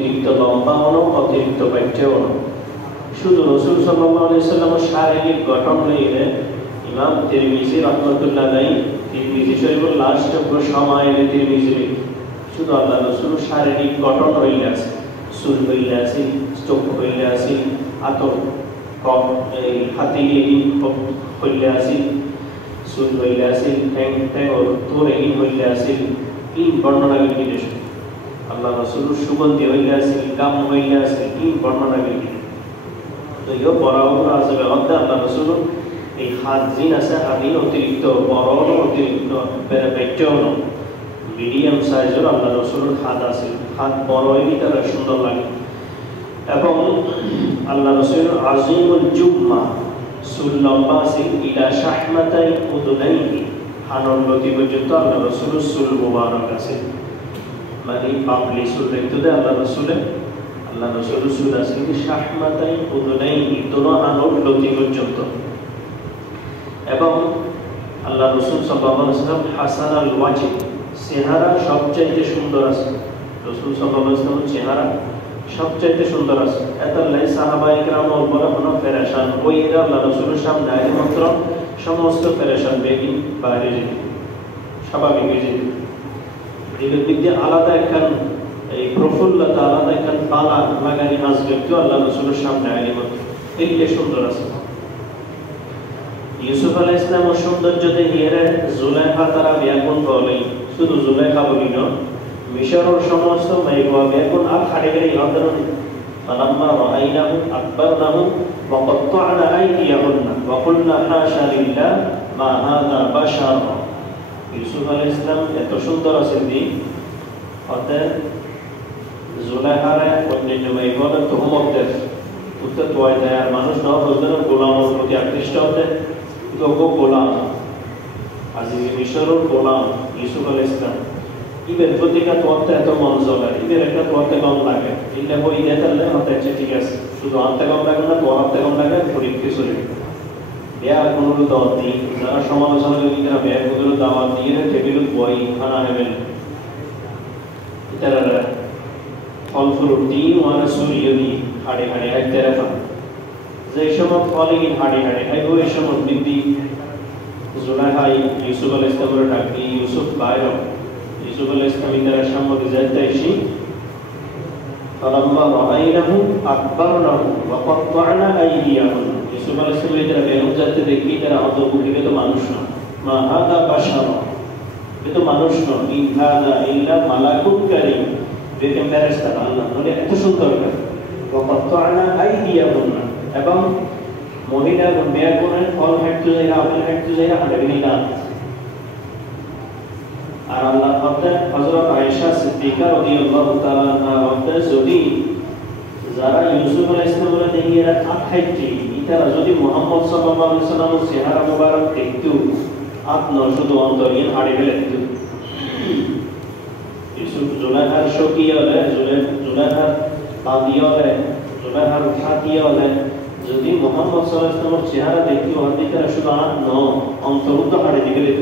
অতিরিক্ত লম্বা হলো, অতিরিক্ত বাচ্চা হলো। শুধু রাসূল সাল্লাল্লাহু আলাইহি ওয়াসাল্লামের শারীরিক গঠন হইলে ইমাম তিরমিজি রাহমাতুল্লাহ আলাইহি তিরমিজি শরীফের লাস্ট সময়ে তিরমিজি শুধু আল্লাহ রাসূলের শারীরিক গঠন হইলে আছে, চুল হইলে আছে, চোখ হইলে আছে, আতর কম এই হাতি হইলে আছে, চুল হইলে আছে, ঠ্যাং ঠ্যাঙর তোরে হইলে আছে, তিন বর্ণনা বিশেষ আল্লাহ রাসূলের সুগন্ধি হইলে আছে, গাম হইলে আছে, তিন বর্ণনা বিশেষ। তো ইও বরাবর আছে ব্যবহার আল্লাহ রাসূলের এই হাত জিন আছে, হাদিন অতিরিক্ত বড় অতিরিক্ত বেচ্চা মিডিয়াম সাইজের আল্লাহ রাসূলের হাত আছে, হাত বড় হইলে তারা সুন্দর লাগে। এবং আল্লাহ রাসূলের আজিমুল জুম্মা চুল লম্বা আছে, ইলা শাহমাতাই উদুনাইহি হানর লতি পর্যন্ত আল্লাহ রাসূলের চুল মুবারক আছে, মানে পাপলি চুল দেখতে দেয় আল্লাহ রাসূলের চুল আছে কিন্তু শাহমাতাই উদুনাইহি দোনো হানর লতি পর্যন্ত। এবং আল্লাহ রাসূল সাল্লাল্লাহু আলাইহি ওয়াসাল্লাম হাসান আল ওয়াজিহ চেহারা সবচাইতে সুন্দর আছে, রাসূল সাল্লাল্লাহু আলাইহি ওয়াসাল্লামের চেহারা সবচাইতে সুন্দর আছে। এতাল্লাই সাহাবায়ে কেরামের উপরে কোনো পেরেশান ওইরা আল্লাহ রাসূলের সামনে আইলে মাত্র সমস্ত পেরেশান বেগিন বাইরে যেত, স্বাভাবিক হয়ে যেত। এদের দিক দিয়ে আলাদা একখান এই প্রফুল্লতা, আলাদা একখান পালা লাগানি হাসবে কেউ আল্লাহ রাসূলের সামনে আইলে মাত্র এদিকে সুন্দর আছে। ইউসুফ আলাইহিস সালামের সৌন্দর্য দেখিয়ে জুলাইখা তারা ব্যাগুন বলে, শুধু জুলাইখা বলি না, মিশরের সমস্ত মেয়েরা ব্যাগুন আর হাড়ে গেলে ইহাদের ফালাম্মা রাআইনাহু আকবারনাহু ওয়া কাত্তা'না আইদিয়াহুন্না ওয়া কুলনা হাশা লিল্লাহ মা হাযা বাশার। ইউসুফ আলাইহিস সালাম এত সুন্দর আছেন যে অতএব জুলাইখারে অন্যান্য মেয়েরা তোহমত দেয়, উত্তর তোয়াই দেয়, আর মানুষ না বুঝলেন গোলামের প্রতি আকৃষ্ট হতে গোলাম আজিজ মিশরের গোলাম ইউসুফ আলাইহিস সালাম ইবের প্রতিটা তোয়াতে এত মন জ্বলে, ইবের একটা তোয়াতে কম লাগে, ইল্লা বই দেখালে হতে ঠিক আছে, শুধু আনতে কম লাগে না, তোর হাতে কম লাগে, পরীক্ষা চলে বেয়া কোনো দাওয়াত দিই, যারা সমালোচনা করি তারা বেয়া কোনো দাওয়াত দিয়ে টেবিলত বই খানা নেবেন, তারা ফল ফ্রুট দিই ওয়ানা সূর্য দিই হাড়ে হাড়ে এক তেরাফা যে সময় ফলিন হাড়ে হাড়ে খাই ওই সময় দিদি জুলাইখা ইউসুফ আলাইহিস সালামের ডাকি ইউসুফ বাইরে ইউসুফ আলাইহিস সালাম তার সামনে যাইতে এসে ফালাম্মা রাআইনাহু আকবারনাহু ওয়া কাত্তা'না আইদিয়াহুম। ইউসুফ আলাইহিস সালাম তারা বেরোতে যাতে দেখি তারা অন্তর্মুখী তো মানুষ না, মা হাযা বাশার, এ তো মানুষ না, ইন হাযা ইল্লা মালাকুন কারীম, দেখেন ফেরেশতা আল্লাহ বলে এত সুন্দর করে ওয়া কাত্তা'না আইদিয়াহুম। এবং মহিলা এবং মেয়ের ফল হাঁটতে যায়, আপেল হাঁটতে যায়, হাঁটে না। আর আল্লাহ হযরত আয়েশা সিদ্দিকা রাদিয়াল্লাহু তাআলা আনহা যদি যারা ইউসুফ আলাইহিস সালামের দেখিয়ে আখাইতে ইতারা যদি মুহাম্মদ সাল্লাল্লাহু আলাইহি ওয়াসাল্লামের চেহারা মুবারক দেখতো আপন শুধু অন্তরিন হাড়ে ফেলে দিত। ইউসুফ জুলাইখার শোকিয়ালে জুলাইখার বাদিয়ালে জুলাইখার সাথিয়ালে যদি মুহাম্মদ সাল্লাল্লাহু আলাইহি ওয়াসাল্লামের চেহারা দেখতো হাদিসের শুধু আট ন অন্তর্ভুক্ত হাড়ে দিকে দিত।